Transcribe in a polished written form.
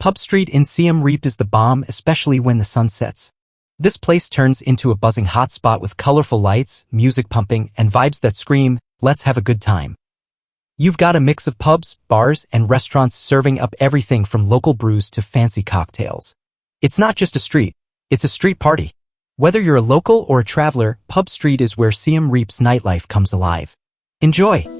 Pub Street in Siem Reap is the bomb, especially when the sun sets. This place turns into a buzzing hotspot with colorful lights, music pumping, and vibes that scream, "Let's have a good time." You've got a mix of pubs, bars, and restaurants serving up everything from local brews to fancy cocktails. It's not just a street, it's a street party. Whether you're a local or a traveler, Pub Street is where Siem Reap's nightlife comes alive. Enjoy!